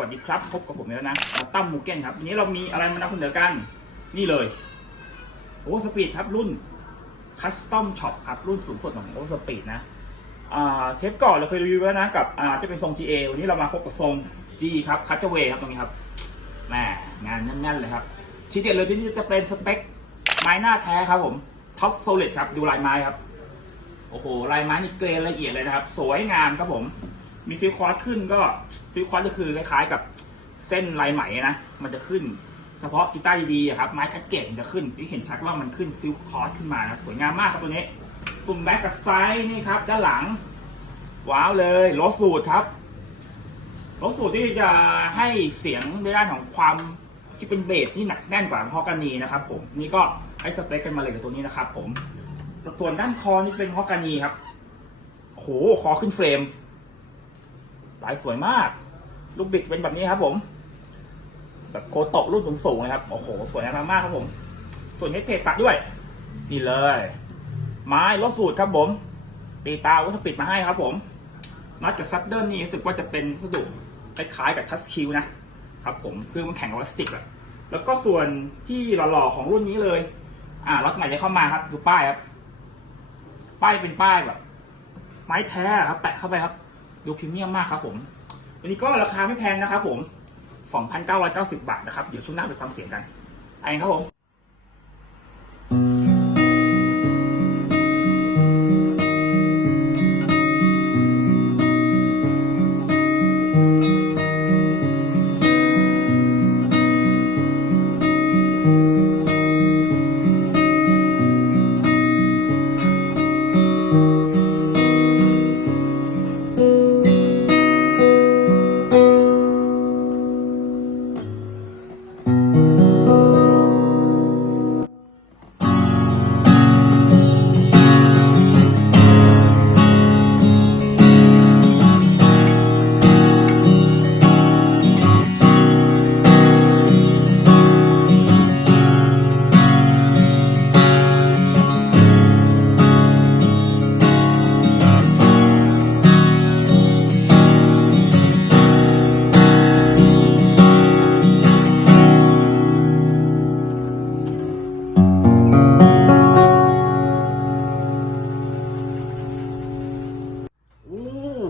สวัสดีครับ พบกับผมแล้วนะตั้มมูเก้นครับวันนี้เรามีอะไรมานำเสนอกัน นี่เลยโอสปีดครับรุ่นคัสตอมช็อปครับรุ่นสูงสุดของโอสปีดนะเทปก่อนเราเคยรีวิวแล้วนะกับจะเป็นทรง GA วันนี้เรามาพบกับทรง G ครับคัตเจเวครับตรงนี้ครับแหมงานแน่นๆเลยครับทีเด็ดเลยที่นี่จะเป็นสเปคไม้หน้าแท้ครับผมท็อปโซลิดครับดูลายไม้ครับโอ้โหลายไม้นี่เกรนละเอียดเลยนะครับ สวยงามครับผม มีซิลคอร์สขึ้นก็ซิลคอร์สก็คือคล้ายๆกับเส้นลายไหมนะ มันจะขึ้น เฉพาะกีตาร์ดีๆอะครับไม้คัดเกตจะขึ้นที่เห็นชัดว่ามันขึ้นซิลคอร์สขึ้นมานะสวยงามมากครับตัวนี้ซุ่มแบ็กกับไซด์นี่ครับ ด้านหลัง ว้าวเลยโลสูตรครับโลสูตรที่จะให้เสียงในด้านของความที่เป็นเบสที่หนักแน่นกว่าฮอกานีนะครับ ผมนี่ก็ให้สเปคกันมาเลยกับตัวนี้นะครับ ผมส่วนด้านคอนี่เป็นฮอกานีครับโอ้โหคอขึ้นเฟรม ลายสวยมาก ลูกบิดเป็นแบบนี้ครับ ผม แบบโคโตะรุ่นสูงๆนะครับ โอ้โห สวยงามมากครับผม ส่วนเฮดเพจปักด้วย นี่เลย ไม้ลดสูตรครับผม ตีตาวัสปิดมาให้ครับ ผม นัดกับซัดเดิลนี่รู้สึกว่าจะเป็นวัสดุคล้ายๆกับทัชคิวนะครับ ผม คือมันแข็งกับพลาสติกอะแล้วก็ส่วนที่หล่อๆของรุ่นนี้เลย อ่ารถใหม่จะเข้ามาครับ ดูป้ายครับ ป้ายเป็นป้ายแบบ ไม้แท้ครับ แปะเข้าไปครับ ดูพรีเมียมมากครับผม วันนี้ก็ราคาไม่แพงนะครับผม 2,990 บาทนะครับ เดี๋ยวช่วงหน้าไปฟังเสียงกันไปครับผม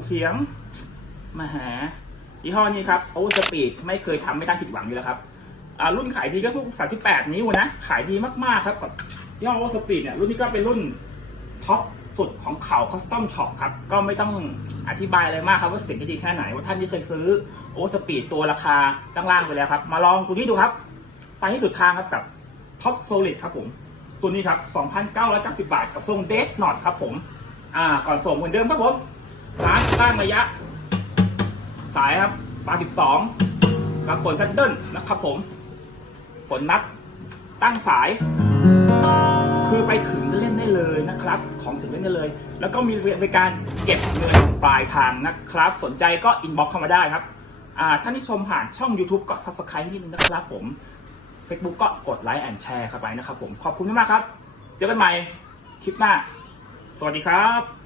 เสียงมาหายี่ห้อนี้ครับโอสปีดไม่เคยทำไม่ต้งผิดหวังอยู่แล้วครับอ่ารุ่นขายดีก็พวก38นิ้วนะ ขายดีมากๆครับกับยี่ห้อโอสปีดเนี่ยรุ่นนี้ก็เป็นรุ่นท็อปสุดของเขาคัสตอมช็อปครับ ก็ไม่ต้องอธิบายอะไรมากครับ ว่าเสียงจะดีแค่ไหน ว่าท่านที่เคยซื้อโอสปีดตัวราคาล่างๆไปแล้วครับ มาลองตัวนี้ดูครับ ไปให้สุดทางครับกับท็อปโซลิดครับผม ตัวนี้ครับ 2,990 บาทกับทรงเดสนอตครับผม อ่า ก่อนส่งเหมือนเดิมครับผม ร้านตั้งระยะ สายครับปา12กับฝนซัดเดิลนะครับผม ฝนนัดตั้งสาย คือไปถึงเล่นได้เลยนะครับ ของถึงเล่นได้เลย แล้วก็มีบริการเก็บเงินปลายทางนะครับ สนใจก็อินบ็อกเข้ามาได้ครับท่านที่ชมผ่านช่อง YouTube ก็ Subscribe นิดนึงนะครับผม Facebook ก็กดไลค์แอนแชร์เข้าไปนะครับผม ขอบคุณมากๆครับ เจอกันใหม่คลิปหน้า สวัสดีครับ